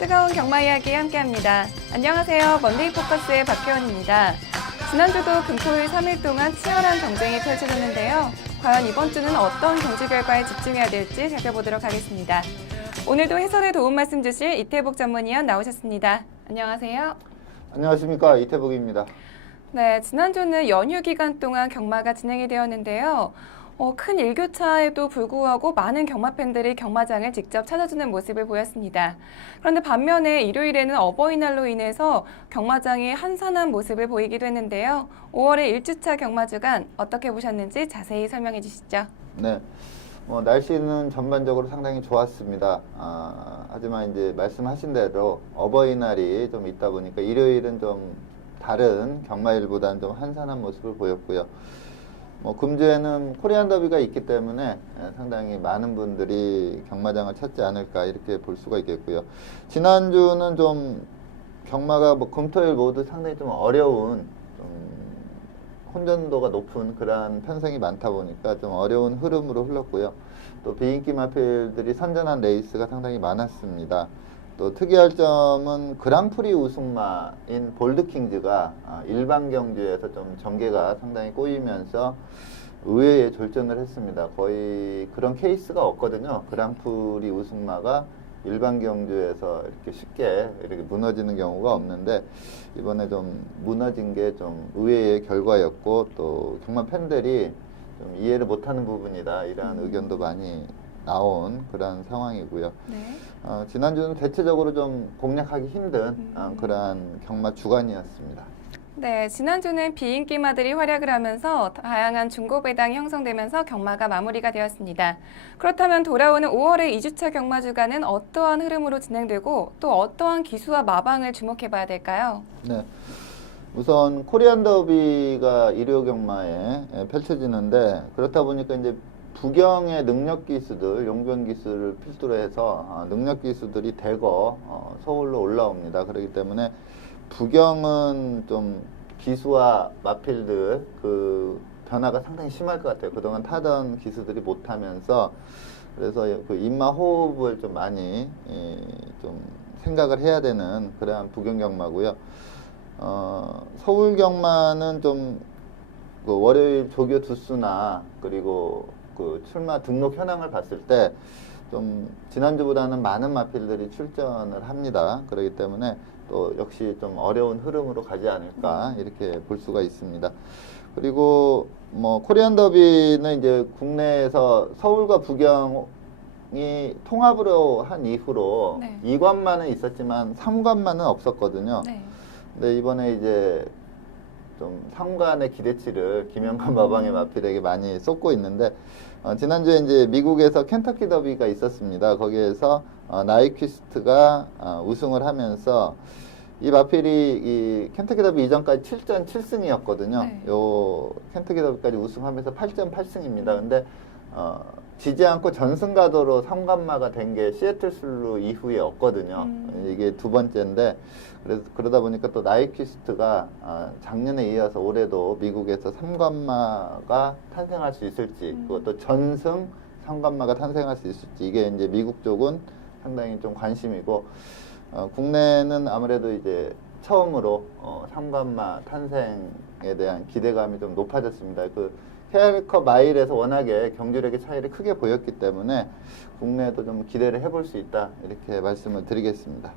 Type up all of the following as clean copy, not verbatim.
뜨거운 경마 이야기 함께합니다. 안녕하세요. 먼데이 포커스의 박혜원입니다. 지난주도 금토일 3일 동안 치열한 경쟁이 펼쳐졌는데요. 과연 이번 주는 어떤 경주 결과에 집중해야 될지 살펴보도록 하겠습니다. 오늘도 해설에 도움 말씀 주실 이태복 전문위원 나오셨습니다. 안녕하세요. 안녕하십니까, 이태복입니다. 네, 지난주는 연휴 기간 동안 경마가 진행이 되었는데요. 큰 일교차에도 불구하고 많은 경마 팬들이 경마장을 직접 찾아주는 모습을 보였습니다. 그런데 반면에 일요일에는 어버이날로 인해서 경마장이 한산한 모습을 보이기도 했는데요. 5월의 1주차 경마주간 어떻게 보셨는지 자세히 설명해 주시죠. 네, 날씨는 전반적으로 상당히 좋았습니다. 하지만 이제 말씀하신 대로 어버이날이 좀 있다 보니까 일요일은 좀 다른 경마일보다는 좀 한산한 모습을 보였고요. 금주에는 코리안 더비가 있기 때문에 상당히 많은 분들이 경마장을 찾지 않을까 이렇게 볼 수가 있겠고요. 지난주는 좀 경마가 금토일 모두 상당히 좀 어려운, 좀 혼전도가 높은 그러한 편성이 많다 보니까 좀 어려운 흐름으로 흘렀고요. 또 비인기 마필들이 선전한 레이스가 상당히 많았습니다. 또 특이할 점은 그랑프리 우승마인 볼드킹즈가 일반 경주에서 좀 전개가 상당히 꼬이면서 의외의 졸전을 했습니다. 거의 그런 케이스가 없거든요. 그랑프리 우승마가 일반 경주에서 이렇게 쉽게 이렇게 무너지는 경우가 없는데 이번에 좀 무너진 게 좀 의외의 결과였고 또 경마 팬들이 좀 이해를 못하는 부분이다 이러한 의견도 많이 나온 그런 상황이고요. 네. 지난주는 대체적으로 좀 공략하기 힘든 그러한 경마 주간이었습니다. 네, 지난주는 비인기마들이 활약을 하면서 다양한 중고 배당이 형성되면서 경마가 마무리가 되었습니다. 그렇다면 돌아오는 5월의 2주차 경마 주간은 어떠한 흐름으로 진행되고 또 어떠한 기수와 마방을 주목해 봐야 될까요? 네. 우선 코리안 더비가 일요 경마에 펼쳐지는데 그렇다 보니까 이제 부경의 능력 기수들, 용변 기수를 필두로 해서 능력 기수들이 대거 서울로 올라옵니다. 그렇기 때문에 부경은 좀 기수와 마필들 그 변화가 상당히 심할 것 같아요. 그동안 타던 기수들이 못하면서 그래서 그 인마 호흡을 좀 많이 좀 생각을 해야 되는 그러한 부경 경마고요. 서울 경마는 좀 그 월요일 조교 두수나 그리고 그 출마 등록 현황을 봤을 때 좀 지난주보다는 많은 마필들이 출전을 합니다. 그렇기 때문에 또 역시 좀 어려운 흐름으로 가지 않을까 이렇게 볼 수가 있습니다. 그리고 코리안 더비는 이제 국내에서 서울과 부경이 통합으로 한 이후로 네. 2관만은 있었지만 3관만은 없었거든요. 네. 근데 이번에 이제 좀 3관의 기대치를 김영관 마방의 마필에게 많이 쏟고 있는데 지난주에 이제 미국에서 켄터키 더비가 있었습니다. 거기에서 나이퀴스트가 우승을 하면서 이 마필이 이 켄터키 더비 이전까지 7전 7승이었거든요. 네. 요 켄터키 더비까지 우승하면서 8전 8승입니다. 근데 지지 않고 전승가도로 3관마가 된 게 시애틀 슬루 이후에 없거든요. 이게 두 번째인데 그래서 그러다 보니까 또 나이퀴스트가 작년에 이어서 올해도 미국에서 3관마가 탄생할 수 있을지 그것도 전승 3관마가 탄생할 수 있을지 이게 이제 미국 쪽은 상당히 좀 관심이고 국내는 아무래도 이제 처음으로 3관마 탄생에 대한 기대감이 좀 높아졌습니다. 그 KR컵 마일에서 워낙에 경주력의 차이를 크게 보였기 때문에 국내에도 좀 기대를 해볼 수 있다 이렇게 말씀을 드리겠습니다.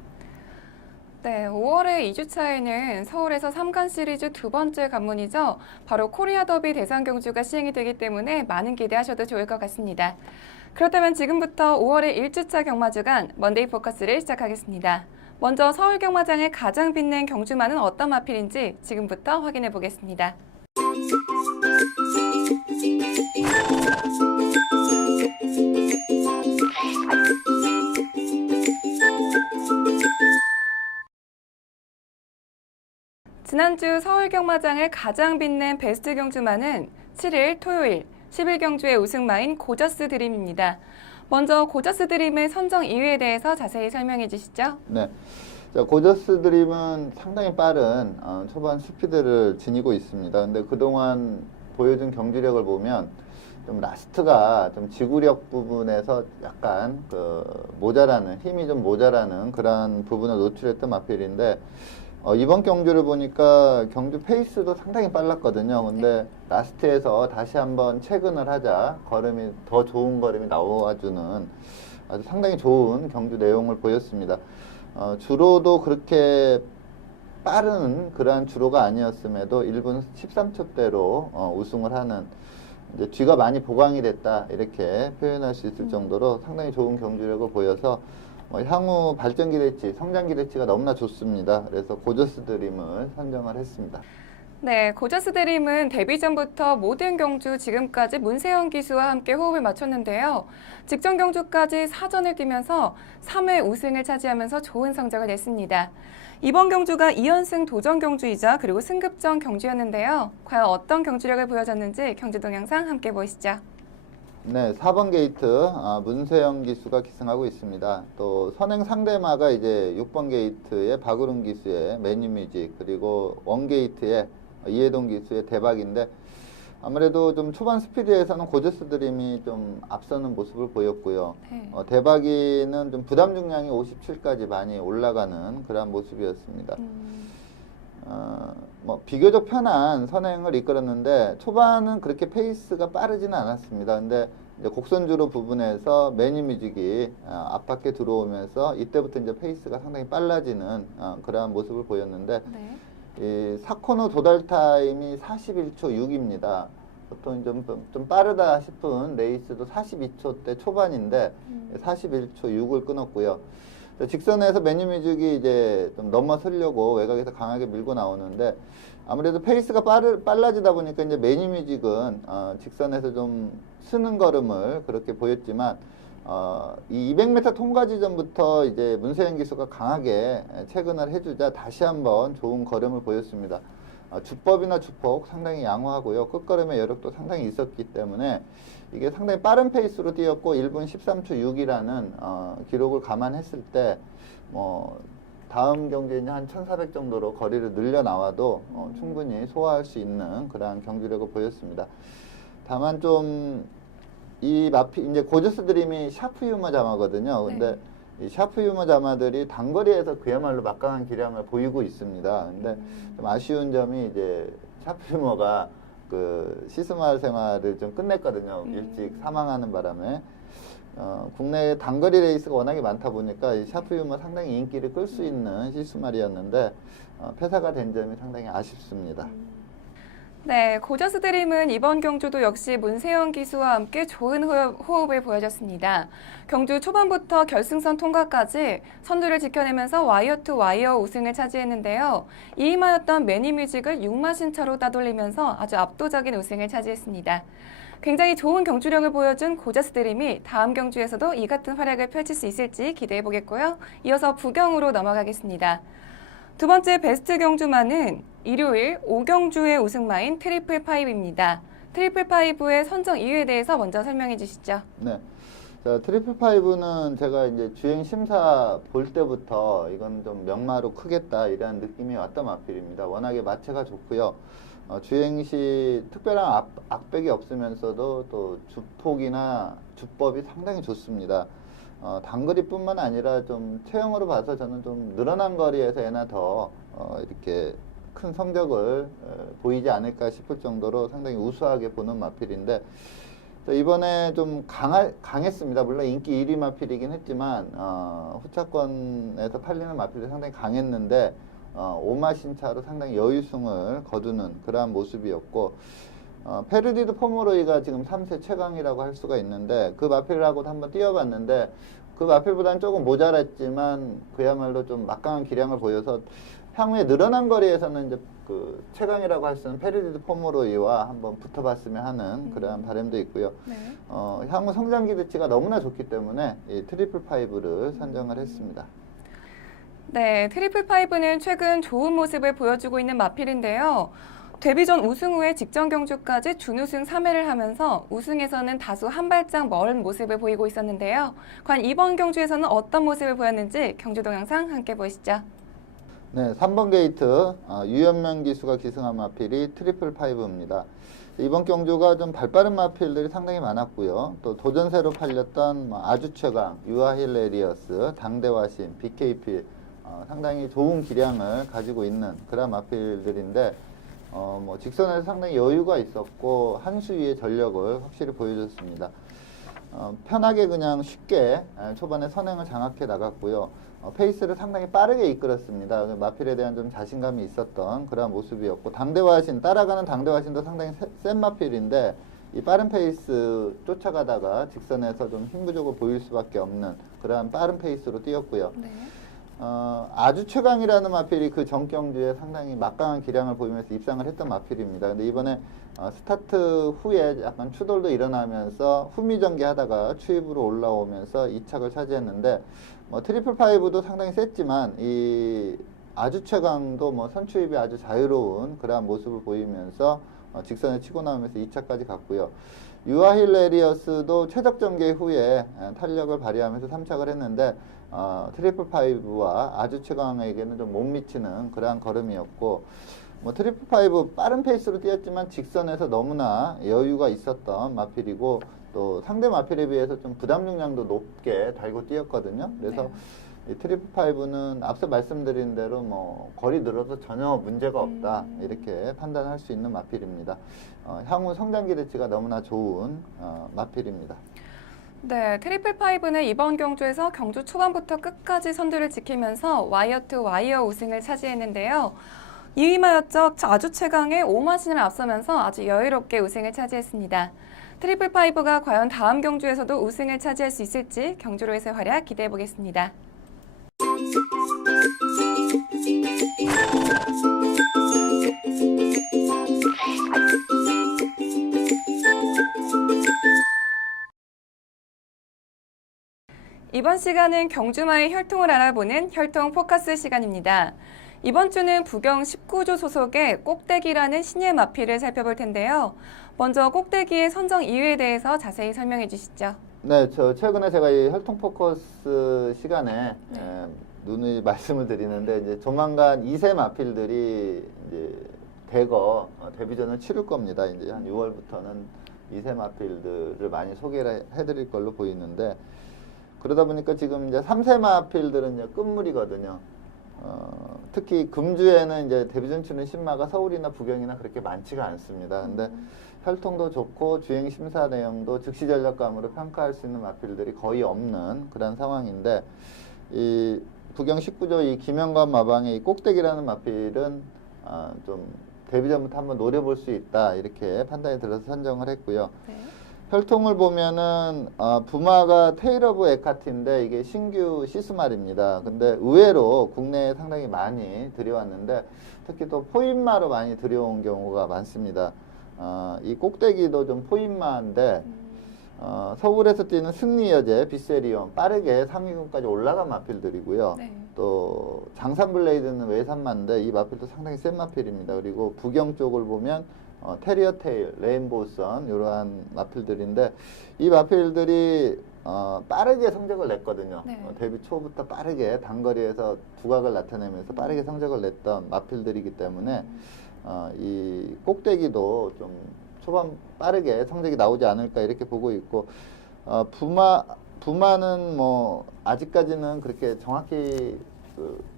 네, 5월의 2주차에는 서울에서 3관 시리즈 두 번째 관문이죠. 바로 코리아 더비 대상 경주가 시행이 되기 때문에 많은 기대하셔도 좋을 것 같습니다. 그렇다면 지금부터 5월의 1주차 경마 주간 먼데이 포커스를 시작하겠습니다. 먼저 서울 경마장의 가장 빛낸 경주마는 어떤 마필인지 지금부터 확인해 보겠습니다. 지난주 서울 경마장을 가장 빛낸 베스트 경주마는 7일 토요일 11경주의 우승마인 고저스 드림입니다. 먼저 고저스 드림의 선정 2위에 대해서 자세히 설명해 주시죠. 네. 자, 고저스 드림은 상당히 빠른 초반 스피드를 지니고 있습니다. 근데 그동안 보여준 경주력을 보면 좀 라스트가 좀 지구력 부분에서 약간 그 모자라는 힘이 좀 모자라는 그런 부분을 노출했던 마필인데 이번 경주를 보니까 경주 페이스도 상당히 빨랐거든요. 근데 라스트에서 다시 한번 체근을 하자 걸음이 더 좋은 걸음이 나와주는 아주 상당히 좋은 경주 내용을 보였습니다. 주로도 그렇게 빠른 그러한 주로가 아니었음에도 1분 13초대로 우승을 하는 이제 뒤가 많이 보강이 됐다 이렇게 표현할 수 있을 정도로 상당히 좋은 경주력을 보여서 향후 발전 기대치, 성장 기대치가 너무나 좋습니다. 그래서 고저스 드림을 선정을 했습니다. 네, 고저스 드림은 데뷔 전부터 모든 경주 지금까지 문세영 기수와 함께 호흡을 맞췄는데요. 직전 경주까지 4전을 뛰면서 3회 우승을 차지하면서 좋은 성적을 냈습니다. 이번 경주가 2연승 도전 경주이자 그리고 승급전 경주였는데요. 과연 어떤 경주력을 보여줬는지 경주 동영상 함께 보시죠. 네, 4번 게이트 문세영 기수가 기승하고 있습니다. 또 선행 상대마가 이제 6번 게이트의 박우름 기수의 매니뮤직 그리고 원 게이트의 이해동 기수의 대박인데 아무래도 좀 초반 스피드에서는 고저스 드림이 좀 앞서는 모습을 보였고요. 네. 대박이는 좀 부담 중량이 57까지 많이 올라가는 그런 모습이었습니다. 비교적 편한 선행을 이끌었는데 초반은 그렇게 페이스가 빠르지는 않았습니다. 근데 이제 곡선주로 부분에서 매니뮤직이 앞바퀴 들어오면서 이때부터 이제 페이스가 상당히 빨라지는 그러한 모습을 보였는데 네. 이 4코너 도달 타임이 41초 6입니다. 보통 좀 빠르다 싶은 레이스도 42초대 초반인데 41초 6을 끊었고요. 직선에서 매니뮤직이 이제 좀 넘어서려고 외곽에서 강하게 밀고 나오는데 아무래도 페이스가 빨라지다 보니까 이제 매니뮤직은 직선에서 좀 쓰는 걸음을 그렇게 보였지만 이 200m 통과 지점부터 이제 문세영 기수가 강하게 체근을 해주자 다시 한번 좋은 걸음을 보였습니다. 주법이나 주폭 상당히 양호하고요. 끝걸음의 여력도 상당히 있었기 때문에 이게 상당히 빠른 페이스로 뛰었고 1분 13초 6이라는 기록을 감안했을 때 다음 경기에 한 1400 정도로 거리를 늘려 나와도 충분히 소화할 수 있는 그러한 경주력을 보였습니다. 다만 좀 이 이제 고저스 드림이 샤프 유머 자마거든요. 근데 이 샤프 유머 자마들이 단거리에서 그야말로 막강한 기량을 보이고 있습니다. 근데 좀 아쉬운 점이 이제 샤프 유머가 그 시스마 생활을 좀 끝냈거든요. 일찍 사망하는 바람에 국내 단거리 레이스가 워낙에 많다 보니까 이 샤프 유머 상당히 인기를 끌 수 있는 시스말이었는데 폐사가 된 점이 상당히 아쉽습니다. 네, 고저스 드림은 이번 경주도 역시 문세영 기수와 함께 좋은 호흡을 보여줬습니다. 경주 초반부터 결승선 통과까지 선두를 지켜내면서 와이어 투 와이어 우승을 차지했는데요. 2위마였던 매니뮤직을 6마신 차로 따돌리면서 아주 압도적인 우승을 차지했습니다. 굉장히 좋은 경주력을 보여준 고저스 드림이 다음 경주에서도 이 같은 활약을 펼칠 수 있을지 기대해 보겠고요. 이어서 부경으로 넘어가겠습니다. 두 번째 베스트 경주마는 일요일 5경주의 우승마인 트리플 파이브입니다. 트리플 파이브의 선정 이유에 대해서 먼저 설명해 주시죠. 네. 자, 트리플 파이브는 제가 이제 주행 심사 볼 때부터 이건 좀 명마로 크겠다 이런 느낌이 왔던 마필입니다. 워낙에 마체가 좋고요. 주행 시 특별한 악백이 없으면서도 또 주폭이나 주법이 상당히 좋습니다. 단거리뿐만 아니라 좀 체형으로 봐서 저는 좀 늘어난 거리에서 애나 더 이렇게 큰 성적을 보이지 않을까 싶을 정도로 상당히 우수하게 보는 마필인데 이번에 좀 강했습니다. 물론 인기 1위 마필이긴 했지만 후차권에서 팔리는 마필이 상당히 강했는데 5마신 차로 상당히 여유승을 거두는 그러한 모습이었고 페르디드 포모로이가 지금 3세 최강이라고 할 수가 있는데 그 마필하고도 한번 뛰어봤는데 그 마필보다는 조금 모자랐지만 그야말로 좀 막강한 기량을 보여서 향후에 늘어난 거리에서는 이제 그 최강이라고 할 수 있는 페르디드 포모로이와 한번 붙어봤으면 하는 그러한 바람도 있고요. 네. 향후 성장 기대치가 너무나 좋기 때문에 이 트리플 파이브를 선정을 했습니다. 네, 트리플 파이브는 최근 좋은 모습을 보여주고 있는 마필인데요. 데뷔 전 우승 후에 직전 경주까지 준우승 3회를 하면서 우승에서는 다소 한 발짝 멀은 모습을 보이고 있었는데요. 과연 이번 경주에서는 어떤 모습을 보였는지 경주 동영상 함께 보시죠. 네, 3번 게이트 유연명 기수가 기승한 마필이 트리플 파이브입니다. 이번 경주가 좀 발빠른 마필들이 상당히 많았고요. 또 도전세로 팔렸던 뭐 아주최강, 유아힐레리어스, 당대화신, BKP 상당히 좋은 기량을 가지고 있는 그런 마필들인데 뭐 직선에서 상당히 여유가 있었고 한 수 위의 전력을 확실히 보여줬습니다. 편하게 그냥 쉽게 초반에 선행을 장악해 나갔고요. 페이스를 상당히 빠르게 이끌었습니다. 마필에 대한 좀 자신감이 있었던 그런 모습이었고 당대화신 따라가는 당대화신도 상당히 센 마필인데 이 빠른 페이스 쫓아가다가 직선에서 좀 힘부족을 보일 수밖에 없는 그러한 빠른 페이스로 뛰었고요. 네. 아주 최강이라는 마필이 그 전 경주에 상당히 막강한 기량을 보이면서 입상을 했던 마필입니다. 근데 이번에 스타트 후에 약간 추돌도 일어나면서 후미전개하다가 추입으로 올라오면서 2착을 차지했는데 트리플 파이브도 상당히 셌지만 이 아주 최강도 뭐 선추입이 아주 자유로운 그러한 모습을 보이면서 직선에 치고 나오면서 2차까지 갔고요. 유아힐레리어스도 최적 전개 후에 탄력을 발휘하면서 3착을 했는데 트리플 파이브와 아주 최강에게는 좀 못 미치는 그러한 걸음이었고 뭐 트리플 파이브 빠른 페이스로 뛰었지만 직선에서 너무나 여유가 있었던 마필이고 또 상대 마필에 비해서 좀 부담 중량도 높게 달고 뛰었거든요. 그래서 이 트리플 파이브는 앞서 말씀드린 대로 뭐 거리 늘어서 전혀 문제가 없다 이렇게 판단할 수 있는 마필입니다. 향후 성장 기대치가 너무나 좋은 마필입니다. 네, 트리플 파이브는 이번 경주에서 경주 초반부터 끝까지 선두를 지키면서 와이어 투 와이어 우승을 차지했는데요. 2위 마였적 아주 최강의 오마신을 앞서면서 아주 여유롭게 우승을 차지했습니다. 트리플 파이브가 과연 다음 경주에서도 우승을 차지할 수 있을지 경주로에서의 활약 기대해 보겠습니다. 이번 시간은 경주마의 혈통을 알아보는 혈통 포커스 시간입니다. 이번 주는 부경 19조 소속의 꼭대기라는 신예 마필을 살펴볼 텐데요. 먼저 꼭대기의 선정 이유에 대해서 자세히 설명해 주시죠. 네, 최근에 제가 이 혈통 포커스 시간에 누누이 말씀을 드리는데 이제 조만간 2세 마필들이 이제 대거 데뷔전을 치를 겁니다. 이제 한 6월부터는 2세 마필들을 많이 소개를 해드릴 걸로 보이는데 그러다 보니까 지금 이제 3세 마필들은 이제 끝물이거든요. 특히 금주에는 이제 데뷔전 치는 신마가 서울이나 부경이나 그렇게 많지가 않습니다. 근데 혈통도 좋고 주행 심사 내용도 즉시 전력감으로 평가할 수 있는 마필들이 거의 없는 그런 상황인데 이 부경 19조 이 김영관 마방의 이 꼭대기라는 마필은 좀 데뷔전부터 한번 노려볼 수 있다 이렇게 판단이 들어서 선정을 했고요. 네. 혈통을 보면은 부마가 테일 오브 에카티인데 이게 신규 시스말입니다. 근데 의외로 국내에 상당히 많이 들여왔는데 특히 또 포인마로 많이 들여온 경우가 많습니다. 이 꼭대기도 좀 포인마인데 서울에서 뛰는 승리여제, 비세리온 빠르게 3위군까지 올라간 마필들이고요. 네. 또 장산블레이드는 외산마인데 이 마필도 상당히 센 마필입니다. 그리고 부경 쪽을 보면 테리어 테일, 레인보우선 이러한 마필들인데 이 마필들이 빠르게 성적을 냈거든요. 네. 데뷔 초부터 빠르게 단거리에서 두각을 나타내면서 빠르게 성적을 냈던 마필들이기 때문에 이 꼭대기도 좀 초반 빠르게 성적이 나오지 않을까 이렇게 보고 있고 부마는 뭐 아직까지는 그렇게 정확히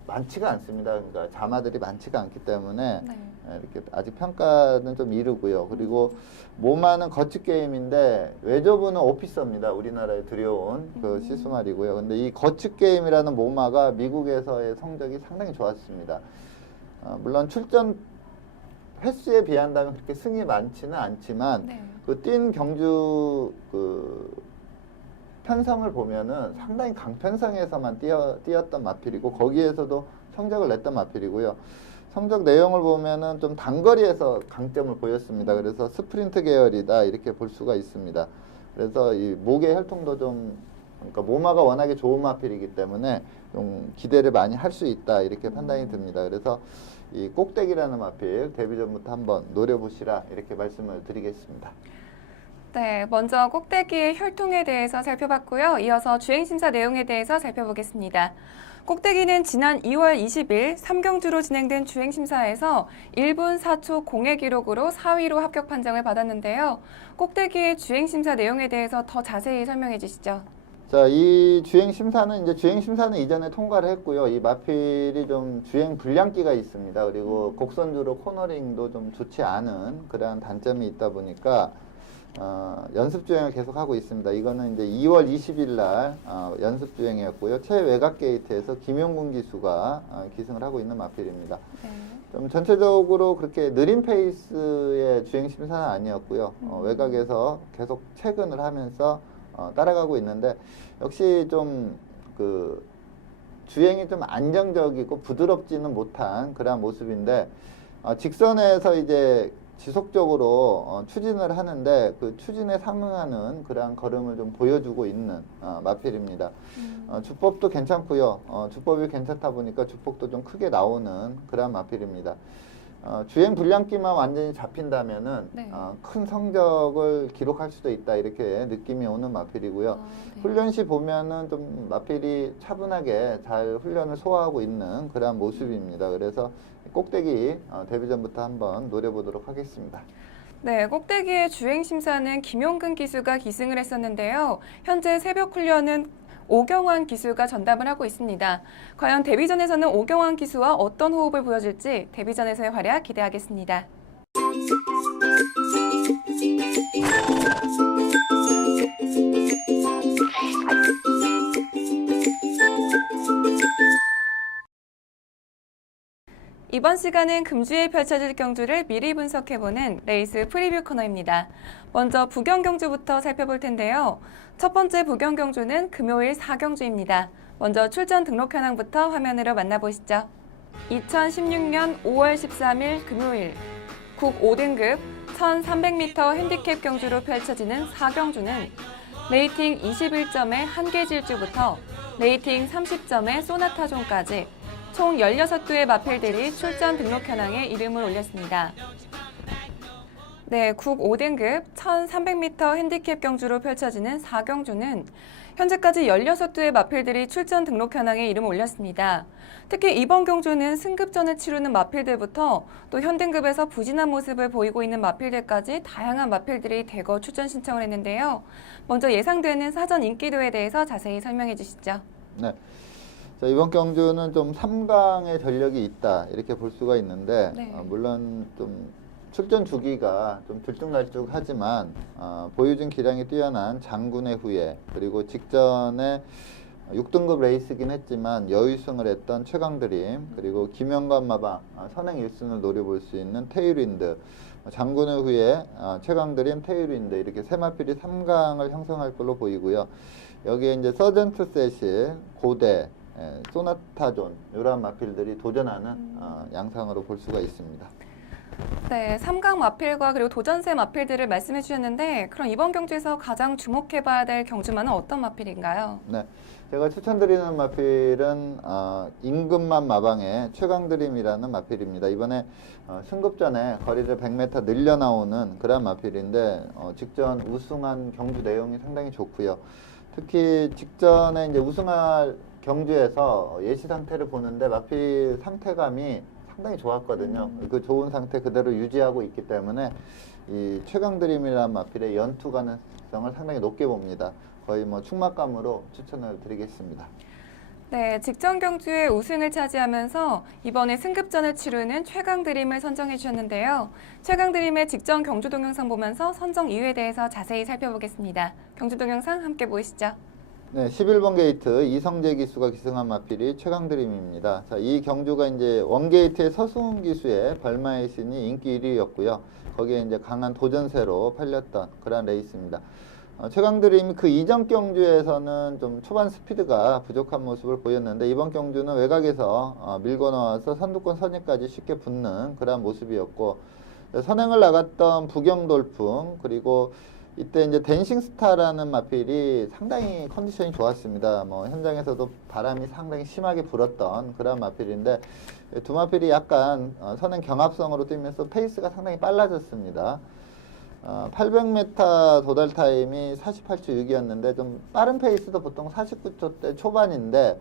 많지가 않습니다. 그러니까 자마들이 많지가 않기 때문에 네. 이렇게 아직 평가는 좀 이르고요. 그리고 모마는 거치 게임인데 외조부는 오피서입니다. 우리나라에 들여온 그 시스말이고요. 근데 이 거치 게임이라는 모마가 미국에서의 성적이 상당히 좋았습니다. 물론 출전 횟수에 비한다면 그렇게 승이 많지는 않지만 네. 그 뛴 경주 그 편성을 보면은 상당히 강편성에서만 뛰었던 마필이고 거기에서도 성적을 냈던 마필이고요. 성적 내용을 보면은 좀 단거리에서 강점을 보였습니다. 그래서 스프린트 계열이다 이렇게 볼 수가 있습니다. 그래서 이 목의 혈통도 좀 그러니까 모마가 워낙에 좋은 마필이기 때문에 좀 기대를 많이 할 수 있다 이렇게 판단이 듭니다. 그래서 이 꼭대기라는 마필 데뷔전부터 한번 노려보시라 이렇게 말씀을 드리겠습니다. 네, 먼저 꼭대기의 혈통에 대해서 살펴봤고요. 이어서 주행심사 내용에 대해서 살펴보겠습니다. 꼭대기는 지난 2월 20일 3경주로 진행된 주행심사에서 1분 4초 0의 기록으로 4위로 합격 판정을 받았는데요. 꼭대기의 주행심사 내용에 대해서 더 자세히 설명해 주시죠. 자, 이 주행심사는 이전에 통과를 했고요. 이 마필이 좀 주행 불량기가 있습니다. 그리고 곡선주로 코너링도 좀 좋지 않은 그러한 단점이 있다 보니까 연습 주행을 계속 하고 있습니다. 이거는 이제 2월 20일 날 연습 주행이었고요. 최외곽 게이트에서 김용군 기수가 기승을 하고 있는 마필입니다. 네. 좀 전체적으로 그렇게 느린 페이스의 주행 심사는 아니었고요. 외곽에서 계속 체근을 하면서 따라가고 있는데 역시 좀 그 주행이 좀 안정적이고 부드럽지는 못한 그런 모습인데 직선에서 이제 지속적으로 추진을 하는데 그 추진에 상응하는 그러한 걸음을 좀 보여주고 있는 마필입니다. 주법도 괜찮고요. 주법이 괜찮다 보니까 주폭도 좀 크게 나오는 그러한 마필입니다. 주행 불량기만 완전히 잡힌다면은 네. 큰 성적을 기록할 수도 있다 이렇게 느낌이 오는 마필이고요. 네. 훈련 시 보면은 좀 마필이 차분하게 잘 훈련을 소화하고 있는 그러한 모습입니다. 그래서 꼭대기 데뷔전부터 한번 노려보도록 하겠습니다. 네, 꼭대기의 주행심사는 김용근 기수가 기승을 했었는데요. 현재 새벽 훈련은 오경환 기수가 전담을 하고 있습니다. 과연 데뷔전에서는 오경환 기수와 어떤 호흡을 보여줄지 데뷔전에서의 활약 기대하겠습니다. 이번 시간은 금주에 펼쳐질 경주를 미리 분석해보는 레이스 프리뷰 코너입니다. 먼저 부경 경주부터 살펴볼 텐데요. 첫 번째 부경 경주는 금요일 4경주입니다. 먼저 출전 등록 현황부터 화면으로 만나보시죠. 2016년 5월 13일 금요일 국 5등급 1300m 핸디캡 경주로 펼쳐지는 4경주는 레이팅 21점의 한계 질주부터 레이팅 30점의 소나타존까지 총 16두의 마필들이 출전 등록 현황에 이름을 올렸습니다. 네, 국 5등급 1300m 핸디캡 경주로 펼쳐지는 4경주는 현재까지 16두의 마필들이 출전 등록 현황에 이름을 올렸습니다. 특히 이번 경주는 승급전을 치르는 마필들부터 또 현등급에서 부진한 모습을 보이고 있는 마필들까지 다양한 마필들이 대거 출전 신청을 했는데요. 먼저 예상되는 사전 인기도에 대해서 자세히 설명해 주시죠. 네. 자, 이번 경주는 좀 3강의 전력이 있다 이렇게 볼 수가 있는데 네. 물론 좀 출전 주기가 좀 들쭉날쭉하지만 보여준 기량이 뛰어난 장군의 후예 그리고 직전에 6등급 레이스긴 했지만 여유승을 했던 최강드림 그리고 김영관 마방 선행 1순을 노려볼 수 있는 테일윈드 장군의 후예 최강드림 테일윈드 이렇게 세 마필이 3강을 형성할 걸로 보이고요. 여기에 이제 서전트 세실 고대 소나타존 이러한 마필들이 도전하는 양상으로 볼 수가 있습니다. 네, 3강 마필과 그리고 도전세 마필들을 말씀해 주셨는데 그럼 이번 경주에서 가장 주목해봐야 될 경주만은 어떤 마필인가요? 네, 제가 추천드리는 마필은 임금만 마방의 최강드림이라는 마필입니다. 이번에 승급전에 거리를 100m 늘려 나오는 그런 마필인데 직전 우승한 경주 내용이 상당히 좋고요. 특히 직전에 이제 우승할 경주에서 예시 상태를 보는데 마필 상태감이 상당히 좋았거든요. 그 좋은 상태 그대로 유지하고 있기 때문에 이 최강드림이라는 마필의 연투 가능성을 상당히 높게 봅니다. 거의 뭐 충막감으로 추천을 드리겠습니다. 네, 직전 경주에 우승을 차지하면서 이번에 승급전을 치르는 최강드림을 선정해 주셨는데요. 최강드림의 직전 경주 동영상 보면서 선정 이유에 대해서 자세히 살펴보겠습니다. 경주 동영상 함께 보시죠. 네, 11번 게이트 이성재 기수가 기승한 마필이 최강드림입니다. 자, 이 경주가 이제 원게이트의 서승훈 기수의 벌마의 신이 인기 1위였고요. 거기에 이제 강한 도전세로 팔렸던 그런 레이스입니다. 최강드림이 그 이전 경주에서는 좀 초반 스피드가 부족한 모습을 보였는데 이번 경주는 외곽에서 밀고 나와서 선두권 선입까지 쉽게 붙는 그런 모습이었고 선행을 나갔던 부경돌풍 그리고 이때 이제 댄싱스타라는 마필이 상당히 컨디션이 좋았습니다. 뭐 현장에서도 바람이 상당히 심하게 불었던 그런 마필인데 두 마필이 약간 선행 경합성으로 뛰면서 페이스가 상당히 빨라졌습니다. 800m 도달 타임이 48초 6이었는데 좀 빠른 페이스도 보통 49초대 초반인데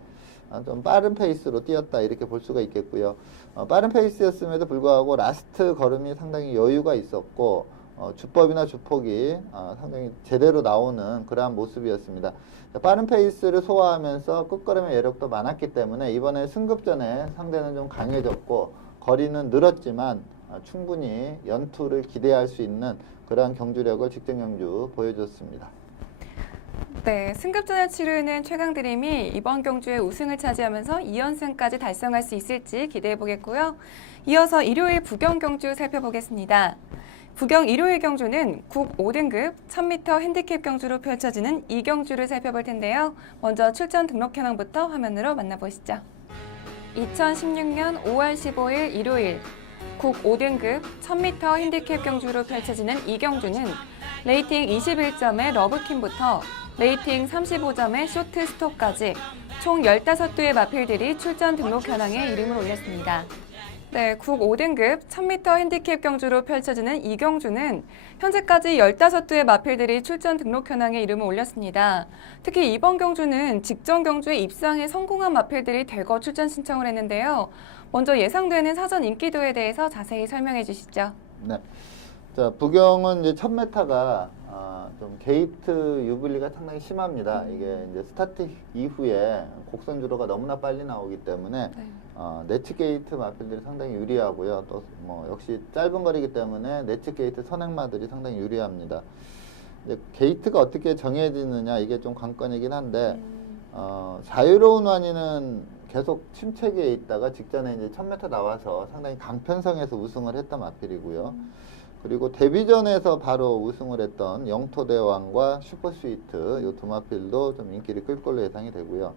좀 빠른 페이스로 뛰었다 이렇게 볼 수가 있겠고요. 빠른 페이스였음에도 불구하고 라스트 걸음이 상당히 여유가 있었고 주법이나 주폭이 상당히 제대로 나오는 그러한 모습이었습니다. 빠른 페이스를 소화하면서 끝걸음의 여력도 많았기 때문에 이번에 승급전에 상대는 좀 강해졌고 거리는 늘었지만 충분히 연투를 기대할 수 있는 그러한 경주력을 직전 경주 보여줬습니다. 네, 승급전을 치르는 최강드림이 이번 경주에 우승을 차지하면서 2연승까지 달성할 수 있을지 기대해 보겠고요. 이어서 일요일 부경 경주 살펴보겠습니다. 부경 일요일 경주는 국 5등급 1000m 핸디캡 경주로 펼쳐지는 이 경주를 살펴볼 텐데요. 먼저 출전 등록 현황부터 화면으로 만나보시죠. 2016년 5월 15일 일요일 국 5등급 1000m 핸디캡 경주로 펼쳐지는 이 경주는 레이팅 21점의 러브킴부터 레이팅 35점의 쇼트스톱까지 총 15두의 마필들이 출전 등록 현황에 이름을 올렸습니다. 네, 국 5등급 1000m 핸디캡 경주로 펼쳐지는 이 경주는 현재까지 15두의 마필들이 출전 등록 현황에 이름을 올렸습니다. 특히 이번 경주는 직전 경주에 입상에 성공한 마필들이 대거 출전 신청을 했는데요. 먼저 예상되는 사전 인기도에 대해서 자세히 설명해 주시죠. 네. 자, 부경은 이제 1000m가 좀 게이트 유불리가 상당히 심합니다. 이게 이제 스타트 이후에 곡선 주로가 너무나 빨리 나오기 때문에 네츠 게이트 마필들이 상당히 유리하고요. 또 뭐 역시 짧은 거리이기 때문에 네츠 게이트 선행마들이 상당히 유리합니다. 이제 게이트가 어떻게 정해지느냐 이게 좀 관건이긴 한데 자유로운 완이는 계속 침체기에 있다가 직전에 이제 1000m 나와서 상당히 강편성에서 우승을 했던 마필이고요. 그리고 데뷔전에서 바로 우승을 했던 영토대왕과 슈퍼스위트 이 두 마필도 좀 인기를 끌 걸로 예상이 되고요.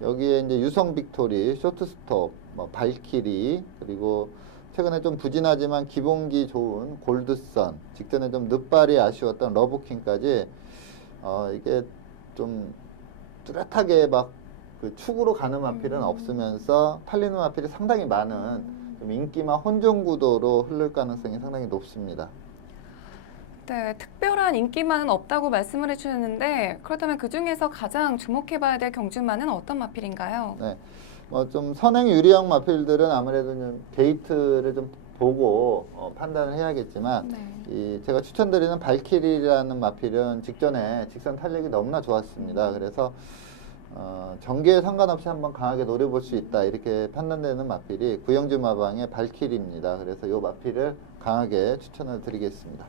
여기에 이제 유성 빅토리, 쇼트스톱, 뭐 발키리, 그리고 최근에 좀 부진하지만 기본기 좋은 골드선, 직전에 좀 늦발이 아쉬웠던 러브킹까지 이게 좀 뚜렷하게 막 그 축으로 가는 마필은 없으면서 팔리는 마필이 상당히 많은 좀 인기만 혼종 구도로 흐를 가능성이 상당히 높습니다. 네, 특별한 인기만은 없다고 말씀을 해주셨는데 그렇다면 그 중에서 가장 주목해봐야 될 경주만은 어떤 마필인가요? 네, 뭐 좀 선행 유리형 마필들은 아무래도 좀 게이트를 좀 보고 판단을 해야겠지만 이 제가 추천드리는 발키리라는 마필은 직전에 직선 탄력이 너무나 좋았습니다. 그래서 전개에 상관없이 한번 강하게 노려볼 수 있다 이렇게 판단되는 마필이 구영주 마방의 발키리입니다. 그래서 이 마필을 강하게 추천을 드리겠습니다.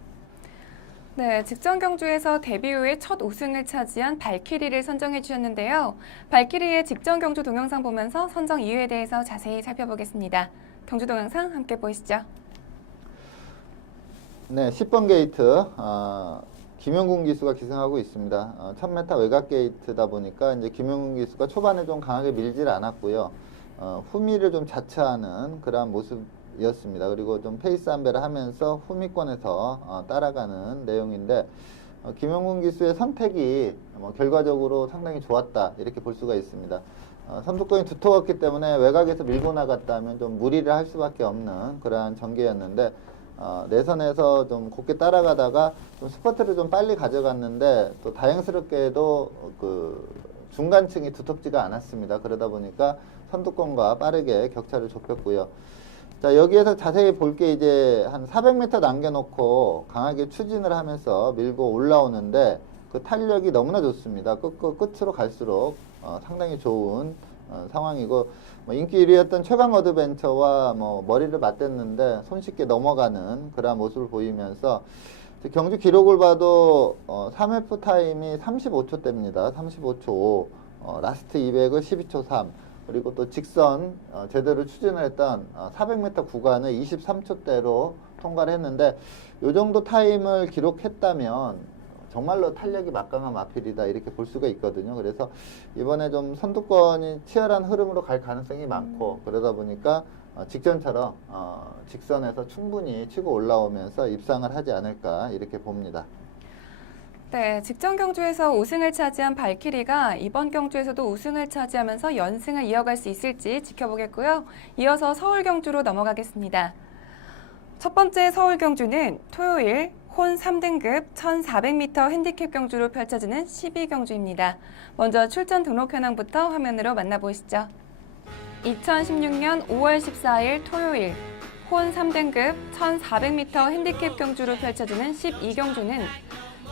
네, 직전 경주에서 데뷔 후에 첫 우승을 차지한 발키리를 선정해 주셨는데요. 발키리의 직전 경주 동영상 보면서 선정 이유에 대해서 자세히 살펴보겠습니다. 경주 동영상 함께 보시죠. 네, 10번 게이트 김영군 기수가 기승하고 있습니다. 1000m 외곽 게이트다 보니까 이제 김영군 기수가 초반에 좀 강하게 밀질 않았고요. 후미를 좀 자처하는 그러한 모습이었습니다. 그리고 좀 페이스 안배를 하면서 후미권에서 따라가는 내용인데 김영군 기수의 선택이 결과적으로 상당히 좋았다 이렇게 볼 수가 있습니다. 선두권이 두터웠기 때문에 외곽에서 밀고 나갔다면 좀 무리를 할 수밖에 없는 그러한 전개였는데 내선에서 좀 곱게 따라가다가 좀 스퍼트를 좀 빨리 가져갔는데 또 다행스럽게도 그 중간층이 두텁지가 않았습니다. 그러다 보니까 선두권과 빠르게 격차를 좁혔고요. 자, 여기에서 자세히 볼 게 이제 한 400m 남겨놓고 강하게 추진을 하면서 밀고 올라오는데 그 탄력이 너무나 좋습니다. 끝으로 갈수록 상당히 좋은 상황이고 인기 1위였던 최강 어드벤처와 머리를 맞댔는데 손쉽게 넘어가는 그런 모습을 보이면서 경주 기록을 봐도 3F 타임이 35초대입니다. 35초 라스트 200을 12초 3 그리고 또 직선 제대로 추진을 했던 400m 구간을 23초대로 통과를 했는데 이 정도 타임을 기록했다면 정말로 탄력이 막강한 마필이다 이렇게 볼 수가 있거든요. 그래서 이번에 좀 선두권이 치열한 흐름으로 갈 가능성이 많고 그러다 보니까 직전처럼 직선에서 충분히 치고 올라오면서 입상을 하지 않을까 이렇게 봅니다. 네, 직전 경주에서 우승을 차지한 발키리가 이번 경주에서도 우승을 차지하면서 연승을 이어갈 수 있을지 지켜보겠고요. 이어서 서울 경주로 넘어가겠습니다. 첫 번째 서울 경주는 토요일 혼 3등급 1400m 핸디캡 경주로 펼쳐지는 12경주입니다. 먼저 출전 등록 현황부터 화면으로 만나보시죠. 2016년 5월 14일 토요일 혼 3등급 1400m 핸디캡 경주로 펼쳐지는 12경주는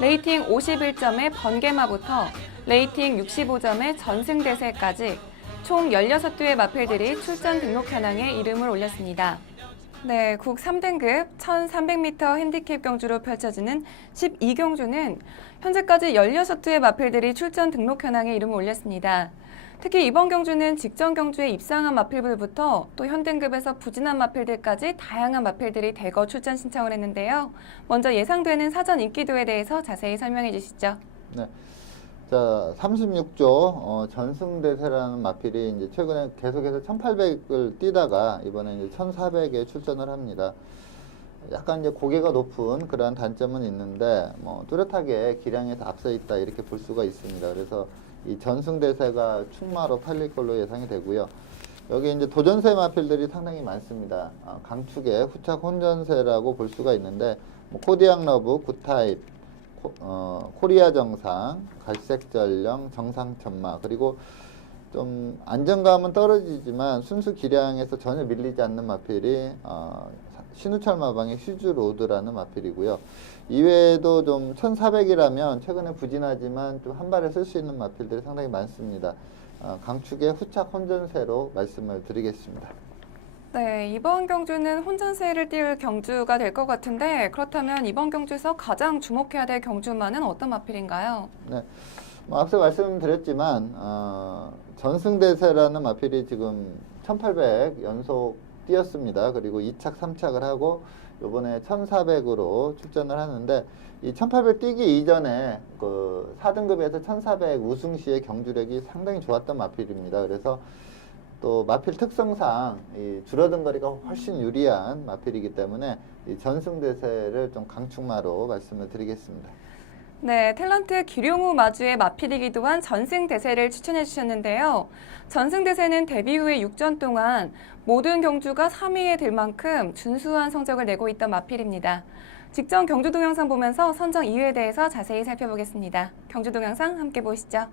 레이팅 51점의 번개마부터 레이팅 65점의 전승대세까지 총 16대의 마필들이 출전 등록 현황에 이름을 올렸습니다. 네, 국 3등급 1300m 핸디캡 경주로 펼쳐지는 12경주는 현재까지 16대의 마필들이 출전 등록 현황에 이름을 올렸습니다. 특히 이번 경주는 직전 경주에 입상한 마필들부터 또 현등급에서 부진한 마필들까지 다양한 마필들이 대거 출전 신청을 했는데요. 먼저 예상되는 사전 인기도에 대해서 자세히 설명해 주시죠. 네. 자, 36조 전승대세라는 마필이 이제 최근에 계속해서 1800을 뛰다가 이번에 이제 1400에 출전을 합니다. 약간 이제 고개가 높은 그러한 단점은 있는데 뭐 뚜렷하게 기량에서 앞서 있다 이렇게 볼 수가 있습니다. 그래서 이 전승대세가 충마로 팔릴 걸로 예상이 되고요. 여기 이제 도전세 마필들이 상당히 많습니다. 강축의 후착 혼전세라고 볼 수가 있는데 뭐 코디앙 러브, 굿타입, 코리아 정상, 갈색 전령, 정상 천마, 그리고 좀 안정감은 떨어지지만 순수 기량에서 전혀 밀리지 않는 마필이 신우철 마방의 휴즈 로드라는 마필이고요. 이외에도 좀 1400이라면 최근에 부진하지만 좀 한 발에 쓸 수 있는 마필들이 상당히 많습니다. 강축의 후착 혼전세로 말씀을 드리겠습니다. 네, 이번 경주는 혼전세를 띌 경주가 될 것 같은데 그렇다면 이번 경주에서 가장 주목해야 될 경주만은 어떤 마필인가요? 네, 뭐 앞서 말씀드렸지만 전승대세라는 마필이 지금 1800 연속 뛰었습니다. 그리고 2착, 3착을 하고 이번에 1400으로 출전을 하는데 이 1800 뛰기 이전에 그 4등급에서 1400 우승 시의 경주력이 상당히 좋았던 마필입니다. 그래서 또 마필 특성상 이 줄어든 거리가 훨씬 유리한 마필이기 때문에 이 전승대세를 좀 강축마로 말씀을 드리겠습니다. 네, 탤런트 기룡우 마주의 마필이기도 한 전승대세를 추천해 주셨는데요. 전승대세는 데뷔 후에 6전 동안 모든 경주가 3위에 들 만큼 준수한 성적을 내고 있던 마필입니다. 직전 경주 동영상 보면서 선정 이유에 대해서 자세히 살펴보겠습니다. 경주 동영상 함께 보시죠.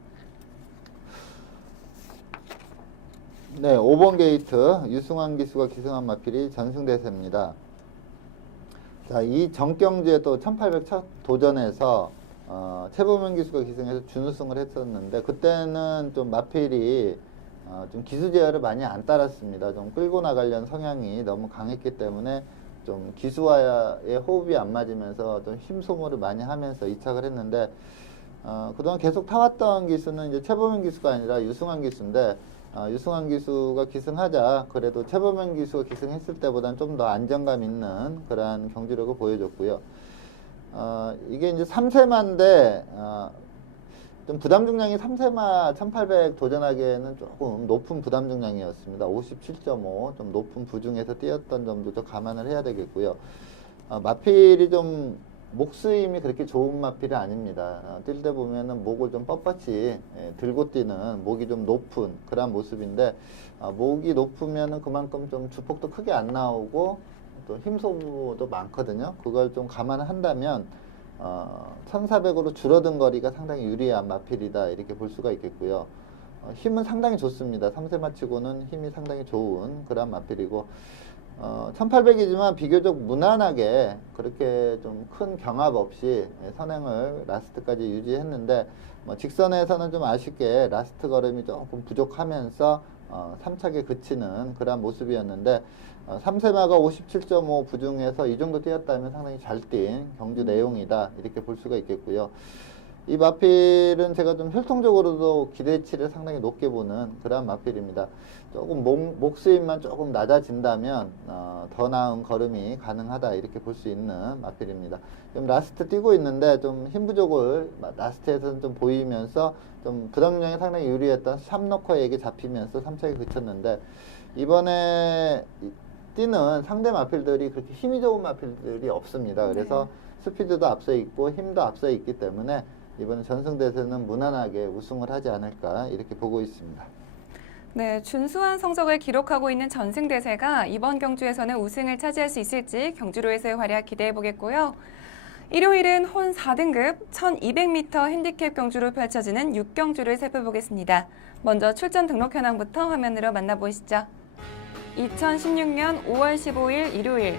네, 5번 게이트 유승환 기수가 기승한 마필이 전승대세입니다. 자, 이 정경주에 또 1800 첫 도전에서 최보명 기수가 기승해서 준우승을 했었는데 그때는 좀 마필이 좀 기수 제어를 많이 안 따랐습니다. 좀 끌고 나가려는 성향이 너무 강했기 때문에 좀 기수와의 호흡이 안 맞으면서 좀 힘 소모를 많이 하면서 이착을 했는데 그동안 계속 타왔던 기수는 이제 최보명 기수가 아니라 유승환 기수인데 유승환 기수가 기승하자 그래도 최보명 기수가 기승했을 때보다는 좀 더 안정감 있는 그러한 경주력을 보여줬고요. 이게 이제 3세마인데 좀 부담 중량이 3세마 1800 도전하기에는 조금 높은 부담 중량이었습니다. 57.5 좀 높은 부중에서 뛰었던 점도 좀 감안을 해야 되겠고요. 마필이 좀 목수임이 그렇게 좋은 마필이 아닙니다. 뛸 때 보면은 목을 좀 뻣뻣이 들고 뛰는 목이 좀 높은 그런 모습인데 목이 높으면은 그만큼 좀 주폭도 크게 안 나오고 또 힘 소모도 많거든요. 그걸 좀 감안한다면 1400으로 줄어든 거리가 상당히 유리한 마필이다 이렇게 볼 수가 있겠고요. 힘은 상당히 좋습니다. 3세마 치고는 힘이 상당히 좋은 그런 마필이고 1800이지만 비교적 무난하게 그렇게 좀 큰 경합 없이 선행을 라스트까지 유지했는데 직선에서는 좀 아쉽게 라스트 걸음이 조금 부족하면서 3착에 그치는 그런 모습이었는데 3세마가 57.5 부중에서 이 정도 뛰었다면 상당히 잘 뛴 경주 내용이다 이렇게 볼 수가 있겠고요. 이 마필은 제가 좀 혈통적으로도 기대치를 상당히 높게 보는 그런 마필입니다. 조금 목수임만 조금 낮아진다면 더 나은 걸음이 가능하다 이렇게 볼 수 있는 마필입니다. 지금 라스트 뛰고 있는데 좀 힘 부족을 라스트에서는 좀 보이면서 좀 부담력이 상당히 유리했던 샵너커에게 잡히면서 3착에 그쳤는데 이번에 뛰는 상대 마필들이 그렇게 힘이 좋은 마필들이 없습니다. 그래서 스피드도 앞서 있고 힘도 앞서 있기 때문에 이번 전승대세는 무난하게 우승을 하지 않을까 이렇게 보고 있습니다. 네, 준수한 성적을 기록하고 있는 전승대세가 이번 경주에서는 우승을 차지할 수 있을지 경주로에서의 활약 기대해 보겠고요. 일요일은 혼 4등급 1200m 핸디캡 경주로 펼쳐지는 6경주를 살펴보겠습니다. 먼저 출전 등록 현황부터 화면으로 만나보시죠. 2016년 5월 15일 일요일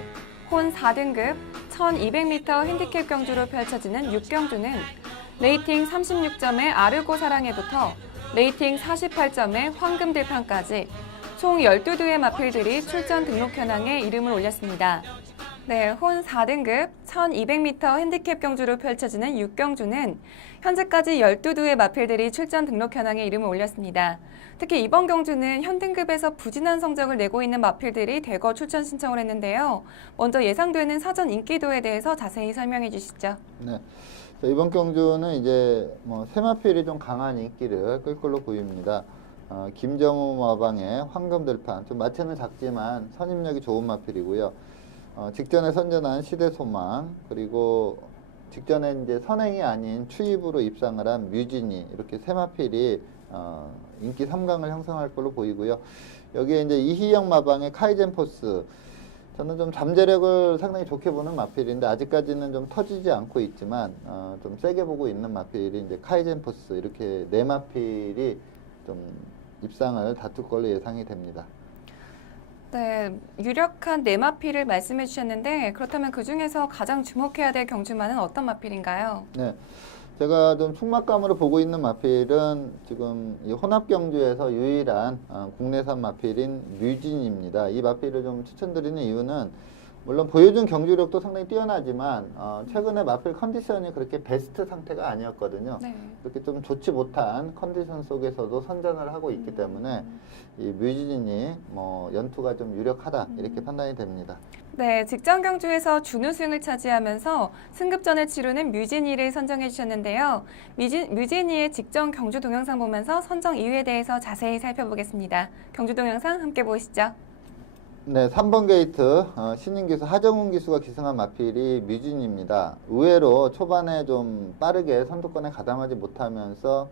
혼 4등급 1200m 핸디캡 경주로 펼쳐지는 6경주는 레이팅 36점의 아르고 사랑해부터 레이팅 48점의 황금들판까지 총 12두의 마필들이 출전 등록 현황에 이름을 올렸습니다. 네, 혼 4등급 1200m 핸디캡 경주로 펼쳐지는 6경주는 현재까지 12두의 마필들이 출전 등록 현황에 이름을 올렸습니다. 특히 이번 경주는 현등급에서 부진한 성적을 내고 있는 마필들이 대거 출전 신청을 했는데요. 먼저 예상되는 사전 인기도에 대해서 자세히 설명해 주시죠. 네. 자, 이번 경주는 이제 세 마필이 좀 강한 인기를 끌 걸로 보입니다. 김정우 마방의 황금들판, 좀 마체는 작지만 선임력이 좋은 마필이고요. 직전에 선전한 시대소망, 그리고 직전에 이제 선행이 아닌 추입으로 입상을 한 뮤진이, 이렇게 세 마필이 인기 3강을 형성할 걸로 보이고요. 여기에 이제 이희영 마방의 카이젠 포스, 저는 좀 잠재력을 상당히 좋게 보는 마필인데 아직까지는 좀 터지지 않고 있지만 좀 세게 보고 있는 마필이 이제 카이젠 포스, 이렇게 네 마필이 좀 입상을 다툴 걸로 예상이 됩니다. 네, 유력한 네 마필을 말씀해 주셨는데 그렇다면 그 중에서 가장 주목해야 될 경주마는 어떤 마필인가요? 네, 제가 좀 촉망감으로 보고 있는 마필은 지금 이 혼합 경주에서 유일한 국내산 마필인 뮤진입니다. 이 마필을 좀 추천드리는 이유는 물론 보여준 경주력도 상당히 뛰어나지만 최근에 마필 컨디션이 그렇게 베스트 상태가 아니었거든요. 네. 그렇게 좀 좋지 못한 컨디션 속에서도 선전을 하고 있기 때문에 이 뮤진이 연투가 좀 유력하다, 이렇게 판단이 됩니다. 네, 직전 경주에서 준우승을 차지하면서 승급전을 치르는 뮤지니를 선정해 주셨는데요. 뮤지니의 직전 경주 동영상 보면서 선정 이유에 대해서 자세히 살펴보겠습니다. 경주 동영상 함께 보시죠. 네, 3번 게이트 신인 기수 하정훈 기수가 기승한 마필이 뮤진입니다. 의외로 초반에 좀 빠르게 선두권에 가담하지 못하면서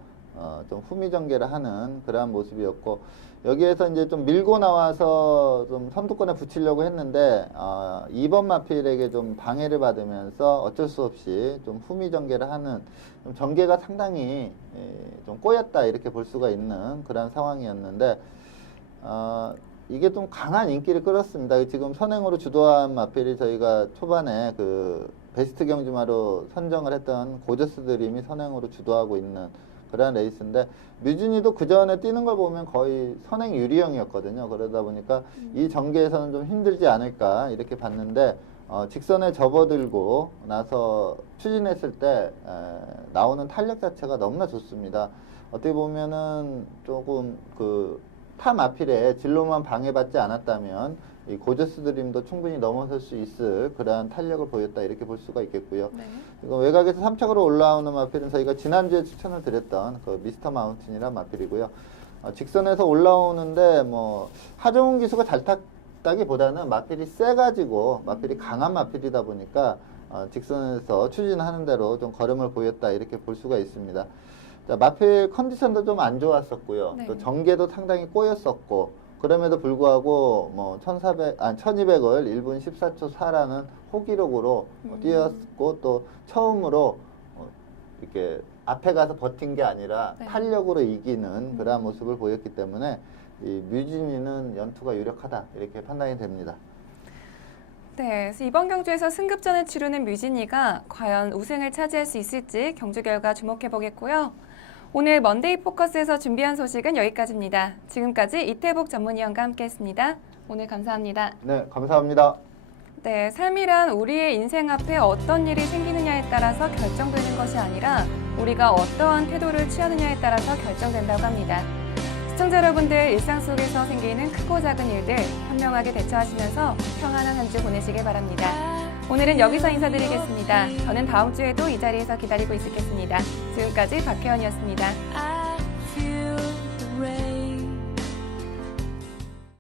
좀 후미전개를 하는 그러한 모습이었고, 여기에서 이제 좀 밀고 나와서 좀 선두권에 붙이려고 했는데 2번 마필에게 좀 방해를 받으면서 어쩔 수 없이 좀 후미전개를 하는, 좀 전개가 상당히 좀 꼬였다, 이렇게 볼 수가 있는 그런 상황이었는데 이게 좀 강한 인기를 끌었습니다. 지금 선행으로 주도한 마필이 저희가 초반에 그 베스트 경주마로 선정을 했던 고저스 드림이 선행으로 주도하고 있는 그런 레이스인데, 뮤진이도 그 전에 뛰는 걸 보면 거의 선행 유리형이었거든요. 그러다 보니까 이 전개에서는 좀 힘들지 않을까, 이렇게 봤는데 직선에 접어들고 나서 추진했을 때 나오는 탄력 자체가 너무나 좋습니다. 어떻게 보면은 조금 타 마필의 진로만 방해받지 않았다면 이 고저스 드림도 충분히 넘어설 수 있을 그러한 탄력을 보였다, 이렇게 볼 수가 있겠고요. 네. 그리고 외곽에서 3착으로 올라오는 마필은 저희가 지난주에 추천을 드렸던 그 미스터 마운틴이라는 마필이고요. 직선에서 올라오는데 하정훈 기수가 잘 탔다기보다는 마필이 세가지고 마필이 강한 마필이다 보니까 직선에서 추진하는 대로 좀 걸음을 보였다, 이렇게 볼 수가 있습니다. 자, 마필 컨디션도 좀 안 좋았었고요. 네. 또 전개도 상당히 꼬였었고, 그럼에도 불구하고 1200을 1분 14초 4라는 호기록으로 뛰었고, 또 처음으로 이렇게 앞에 가서 버틴 게 아니라 네. 탄력으로 이기는 그러한 모습을 보였기 때문에 이 뮤진이는 연투가 유력하다, 이렇게 판단이 됩니다. 네, 그래서 이번 경주에서 승급전을 치르는 뮤지니가 과연 우승을 차지할 수 있을지 경주 결과 주목해 보겠고요. 오늘 먼데이 포커스에서 준비한 소식은 여기까지입니다. 지금까지 이태복 전문위원과 함께했습니다. 오늘 감사합니다. 네, 감사합니다. 네, 삶이란 우리의 인생 앞에 어떤 일이 생기느냐에 따라서 결정되는 것이 아니라 우리가 어떠한 태도를 취하느냐에 따라서 결정된다고 합니다. 시청자 여러분들, 일상 속에서 생기는 크고 작은 일들 현명하게 대처하시면서 평안한 한 주 보내시길 바랍니다. 오늘은 여기서 인사드리겠습니다. 저는 다음 주에도 이 자리에서 기다리고 있겠습니다. 지금까지 박혜원이었습니다. I feel the rain.